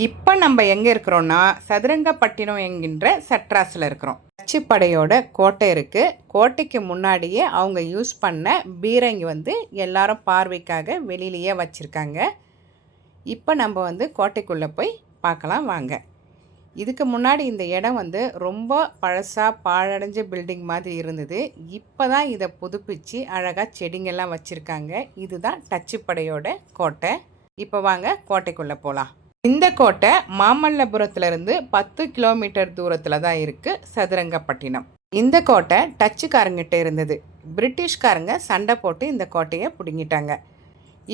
இப்போ நம்ம எங்கே இருக்கிறோன்னா சதுரங்கப்பட்டினம் என்கின்ற சட்ராஸில் இருக்கிறோம். டச்சுப்படையோட கோட்டை இருக்குது. கோட்டைக்கு முன்னாடியே அவங்க யூஸ் பண்ண பீரங்கி வந்து எல்லாரும் பார்வைக்காக வெளியிலேயே வச்சுருக்காங்க. இப்போ நம்ம வந்து கோட்டைக்குள்ளே போய் பார்க்கலாம் வாங்க. இதுக்கு முன்னாடி இந்த இடம் வந்து ரொம்ப பழசாக பாழடைஞ்ச பில்டிங் மாதிரி இருந்தது. இப்போ தான் இதை புதுப்பிச்சு அழகாக செடிங்கெல்லாம் வச்சுருக்காங்க. இதுதான் டச்சுப்படையோட கோட்டை. இப்போ வாங்க கோட்டைக்குள்ளே போகலாம். இந்த கோட்டை மாமல்லபுரத்துலேருந்து 10 கிலோமீட்டர் தூரத்தில் தான் இருக்குது சதுரங்கப்பட்டினம். இந்த கோட்டை டச்சுக்காரங்கிட்ட இருந்தது. பிரிட்டிஷ்காரங்க சண்டை போட்டு இந்த கோட்டையை பிடுங்கிட்டாங்க.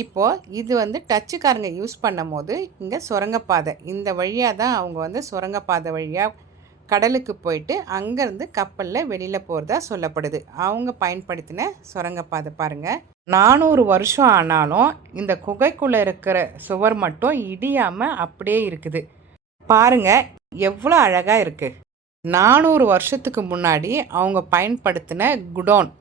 இப்போது இது வந்து டச்சுக்காரங்க யூஸ் பண்ணும் போது இங்கே சுரங்கப்பாதை, இந்த வழியாக தான் அவங்க வந்து சுரங்கப்பாதை வழியாக கடலுக்கு போயிட்டு அங்கேருந்து கப்பலில் வெளியில் போகிறதா சொல்லப்படுது. அவங்க பயன்படுத்தின சுரங்கப்பாதை பாருங்கள். 400 வருஷம் ஆனாலும் இந்த குகைக்குள்ளே இருக்கிற சுவர் மட்டும் இடியாமல் அப்படியே இருக்குது. பாருங்கள் எவ்வளோ அழகாக இருக்குது. 400 வருஷத்துக்கு முன்னாடி அவங்க பயன்படுத்தின குடோன்.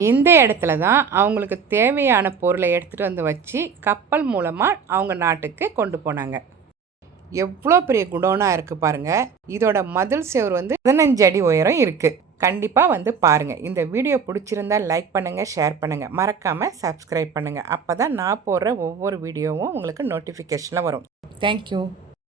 இந்த இடத்துல தான் அவங்களுக்கு தேவையான பொருளை எடுத்துகிட்டு வந்து வச்சு கப்பல் மூலமாக அவங்க நாட்டுக்கு கொண்டு போனாங்க. எவ்வளோ பெரிய குடோனாக இருக்குது பாருங்கள். இதோட மதில் செவர் வந்து 15 அடி உயரம் இருக்குது. கண்டிப்பாக வந்து பாருங்கள். இந்த வீடியோ பிடிச்சிருந்தால் லைக் பண்ணுங்கள், ஷேர் பண்ணுங்கள், மறக்காமல் சப்ஸ்கிரைப் பண்ணுங்கள். அப்போ தான் நான் போடுற ஒவ்வொரு வீடியோவும் உங்களுக்கு நோட்டிஃபிகேஷனில் வரும். தேங்க்யூ.